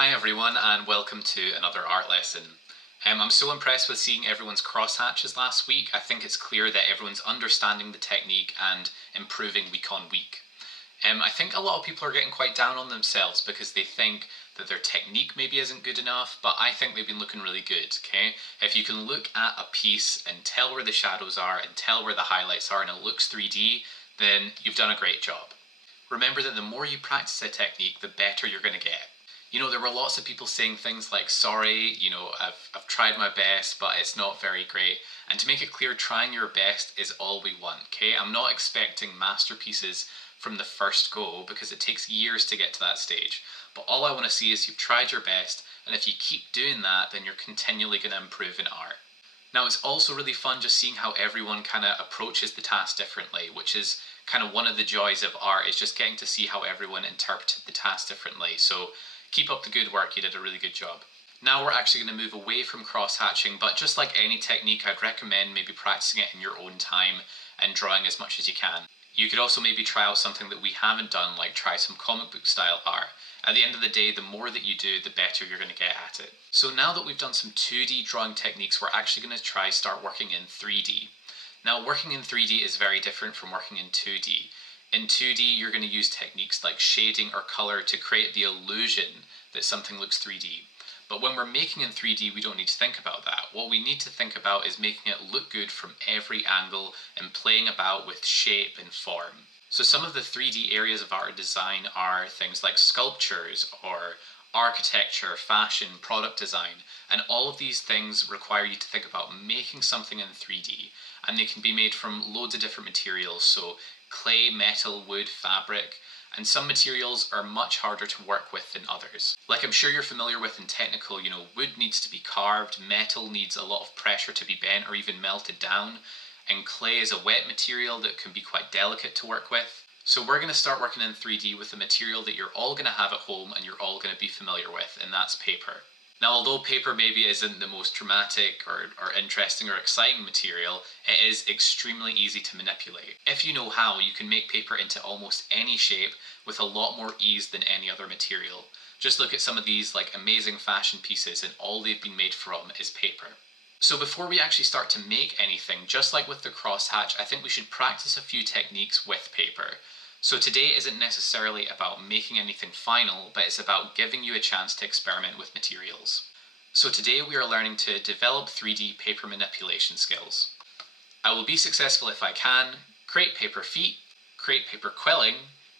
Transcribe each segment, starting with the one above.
Hi everyone and welcome to another art lesson. I'm so impressed with seeing everyone's crosshatches last week. I think it's clear that everyone's understanding the technique and improving week on week. I think a lot of people are getting quite down on themselves because they think that their technique maybe isn't good enough, but I think they've been looking really good, okay? If you can look at a piece and tell where the shadows are and tell where the highlights are and it looks 3D, then you've done a great job. Remember that the more you practice a technique, the better you're going to get. There were lots of people saying things like, sorry, I've tried my best, but it's not very great. And to make it clear, trying your best is all we want, okay? I'm not expecting masterpieces from the first go because it takes years to get to that stage. But all I want to see is you've tried your best, and if you keep doing that, then you're continually going to improve in art. Now, it's also really fun just seeing how everyone kind of approaches the task differently, which is kind of one of the joys of art, is just getting to see how everyone interpreted the task differently. So keep up the good work, you did a really good job. Now we're actually going to move away from cross-hatching, but just like any technique, I'd recommend maybe practicing it in your own time and drawing as much as you can. You could also maybe try out something that we haven't done, like try some comic book style art. At the end of the day, the more that you do, the better you're going to get at it. So now that we've done some 2D drawing techniques, we're actually going to start working in 3D. Now, working in 3D is very different from working in 2D. In 2D, you're going to use techniques like shading or color to create the illusion that something looks 3D. But when we're making in 3D, we don't need to think about that. What we need to think about is making it look good from every angle and playing about with shape and form. So some of the 3D areas of art and design are things like sculptures or architecture, fashion, product design, and all of these things require you to think about making something in 3D, and they can be made from loads of different materials, so clay, metal, wood, fabric, and some materials are much harder to work with than others. Like I'm sure you're familiar with in technical, wood needs to be carved, metal needs a lot of pressure to be bent or even melted down, and clay is a wet material that can be quite delicate to work with. So we're going to start working in 3D with a material that you're all going to have at home and you're all going to be familiar with, and that's paper. Now, although paper maybe isn't the most dramatic or interesting or exciting material, it is extremely easy to manipulate. If you know how, you can make paper into almost any shape with a lot more ease than any other material. Just look at some of these amazing fashion pieces and all they've been made from is paper. So before we actually start to make anything, just like with the crosshatch, I think we should practice a few techniques with paper. So today isn't necessarily about making anything final, but it's about giving you a chance to experiment with materials. So today we are learning to develop 3D paper manipulation skills. I will be successful if I can create paper feet, create paper quilling,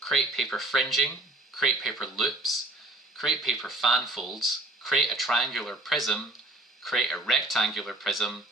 create paper fringing, create paper loops, create paper fan folds, create a triangular prism, create a rectangular prism,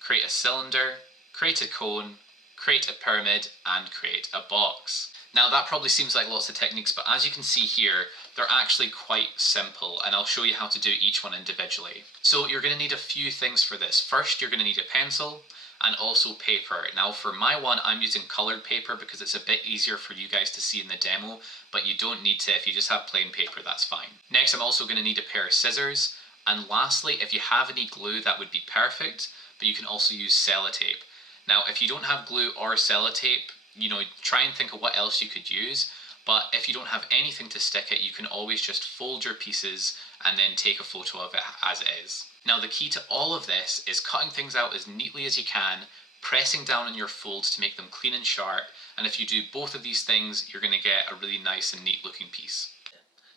create a cylinder, create a cone, create a pyramid, and create a box. Now that probably seems like lots of techniques, but as you can see here, they're actually quite simple, and I'll show you how to do each one individually. So you're going to need a few things for this. First, you're going to need a pencil and also paper. Now for my one, I'm using colored paper because it's a bit easier for you guys to see in the demo, but you don't need to. If you just have plain paper, that's fine. Next, I'm also going to need a pair of scissors. And lastly, if you have any glue, that would be perfect, but you can also use sellotape. Now, if you don't have glue or sellotape, try and think of what else you could use, but if you don't have anything to stick it, you can always just fold your pieces and then take a photo of it as it is. Now, the key to all of this is cutting things out as neatly as you can, pressing down on your folds to make them clean and sharp, and if you do both of these things, you're going to get a really nice and neat looking piece.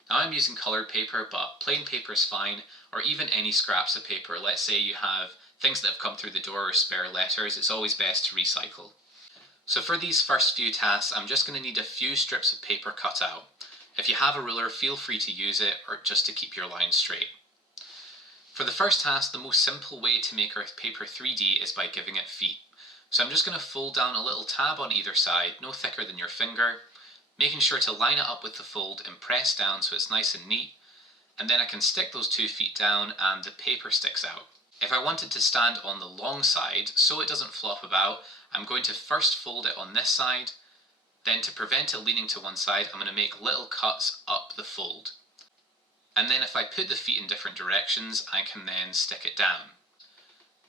Now I'm using colored paper, but plain paper is fine, or even any scraps of paper. Let's say you have things that have come through the door or spare letters, it's always best to recycle. So for these first few tasks, I'm just going to need a few strips of paper cut out. If you have a ruler, feel free to use it, or just to keep your lines straight. For the first task, the most simple way to make our paper 3D is by giving it feet. So I'm just going to fold down a little tab on either side, no thicker than your finger, making sure to line it up with the fold and press down so it's nice and neat, and then I can stick those 2 feet down and the paper sticks out. If I want it to stand on the long side so it doesn't flop about, I'm going to first fold it on this side, then to prevent it leaning to one side, I'm going to make little cuts up the fold. And then if I put the feet in different directions, I can then stick it down.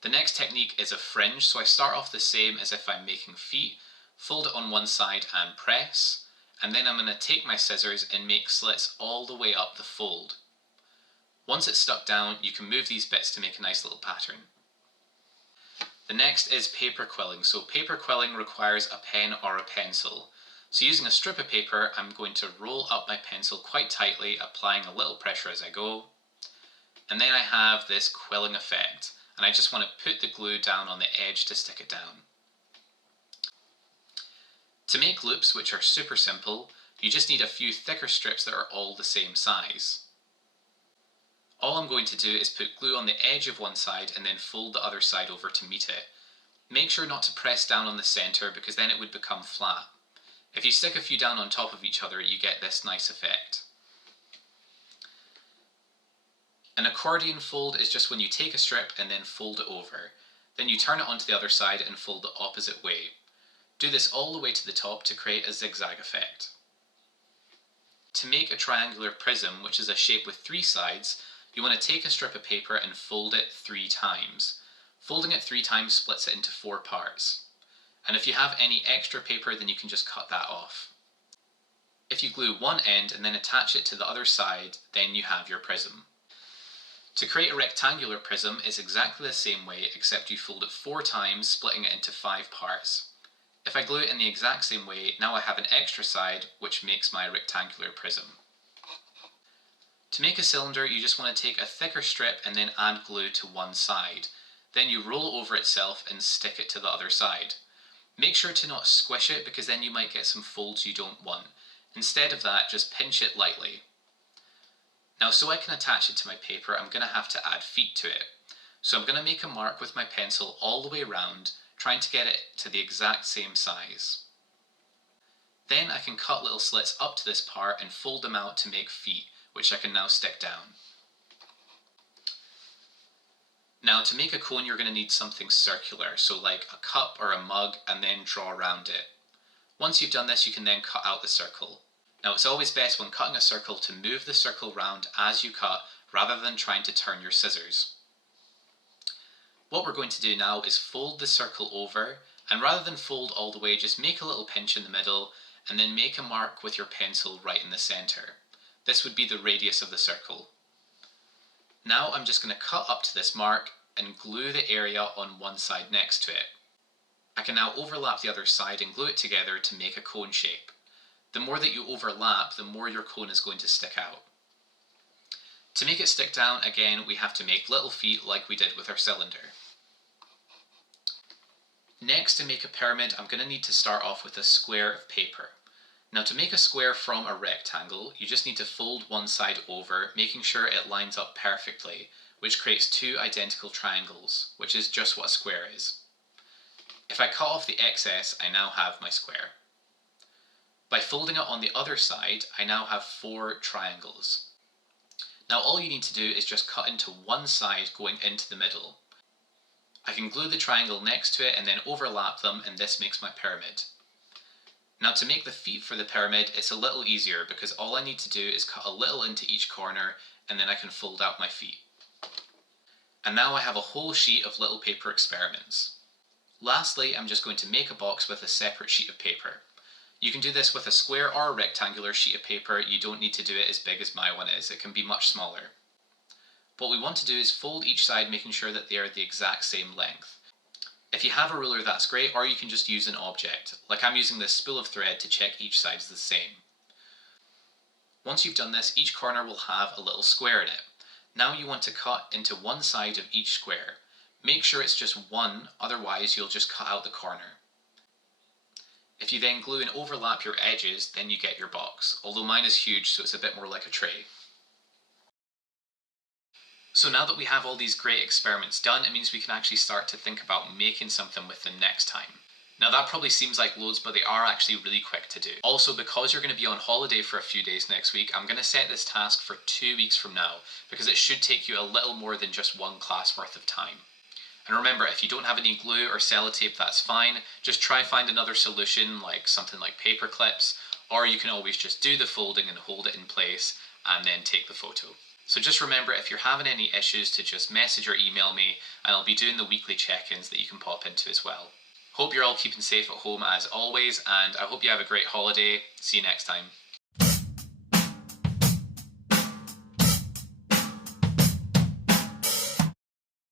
The next technique is a fringe, so I start off the same as if I'm making feet, fold it on one side and press, and then I'm going to take my scissors and make slits all the way up the fold. Once it's stuck down, you can move these bits to make a nice little pattern. The next is paper quilling. So paper quilling requires a pen or a pencil. So using a strip of paper, I'm going to roll up my pencil quite tightly, applying a little pressure as I go. And then I have this quilling effect, and I just want to put the glue down on the edge to stick it down. To make loops, which are super simple, you just need a few thicker strips that are all the same size. All I'm going to do is put glue on the edge of one side and then fold the other side over to meet it. Make sure not to press down on the center because then it would become flat. If you stick a few down on top of each other, you get this nice effect. An accordion fold is just when you take a strip and then fold it over. Then you turn it onto the other side and fold the opposite way. Do this all the way to the top to create a zigzag effect. To make a triangular prism, which is a shape with 3 sides, you want to take a strip of paper and fold it 3 times. Folding it 3 times splits it into 4 parts. And if you have any extra paper, then you can just cut that off. If you glue one end and then attach it to the other side, then you have your prism. To create a rectangular prism, it's exactly the same way, except you fold it 4 times, splitting it into 5 parts. If I glue it in the exact same way, now I have an extra side, which makes my rectangular prism. To make a cylinder, you just want to take a thicker strip and then add glue to one side. Then you roll it over itself and stick it to the other side. Make sure to not squish it because then you might get some folds you don't want. Instead of that, just pinch it lightly. Now, so I can attach it to my paper, I'm going to have to add feet to it. So I'm going to make a mark with my pencil all the way around, trying to get it to the exact same size. Then I can cut little slits up to this part and fold them out to make feet, which I can now stick down. Now, to make a cone, you're going to need something circular, so like a cup or a mug, and then draw around it. Once you've done this, you can then cut out the circle. Now, it's always best when cutting a circle to move the circle round as you cut, rather than trying to turn your scissors. What we're going to do now is fold the circle over, and rather than fold all the way, just make a little pinch in the middle, and then make a mark with your pencil right in the center. This would be the radius of the circle. Now I'm just going to cut up to this mark and glue the area on one side next to it. I can now overlap the other side and glue it together to make a cone shape. The more that you overlap, the more your cone is going to stick out. To make it stick down, again, we have to make little feet like we did with our cylinder. Next, to make a pyramid, I'm going to need to start off with a square of paper. Now, to make a square from a rectangle, you just need to fold one side over, making sure it lines up perfectly, which creates 2 identical triangles, which is just what a square is. If I cut off the excess, I now have my square. By folding it on the other side, I now have 4 triangles. Now all you need to do is just cut into one side going into the middle. I can glue the triangle next to it and then overlap them, and this makes my pyramid. Now to make the feet for the pyramid, it's a little easier because all I need to do is cut a little into each corner and then I can fold out my feet. And now I have a whole sheet of little paper experiments. Lastly, I'm just going to make a box with a separate sheet of paper. You can do this with a square or a rectangular sheet of paper. You don't need to do it as big as my one is, it can be much smaller. What we want to do is fold each side, making sure that they are the exact same length. If you have a ruler, that's great, or you can just use an object. Like I'm using this spool of thread to check each side is the same. Once you've done this, each corner will have a little square in it. Now you want to cut into one side of each square. Make sure it's just one, otherwise you'll just cut out the corner. If you then glue and overlap your edges, then you get your box, although mine is huge, so it's a bit more like a tray. So now that we have all these great experiments done, it means we can actually start to think about making something with them next time. Now that probably seems like loads, but they are actually really quick to do. Also, because you're going to be on holiday for a few days next week, I'm going to set this task for 2 weeks from now, because it should take you a little more than just one class worth of time. And remember, if you don't have any glue or sellotape, that's fine. Just try find another solution, like something like paper clips, or you can always just do the folding and hold it in place and then take the photo. So just remember, if you're having any issues, to just message or email me, and I'll be doing the weekly check-ins that you can pop into as well. Hope you're all keeping safe at home as always, and I hope you have a great holiday. See you next time.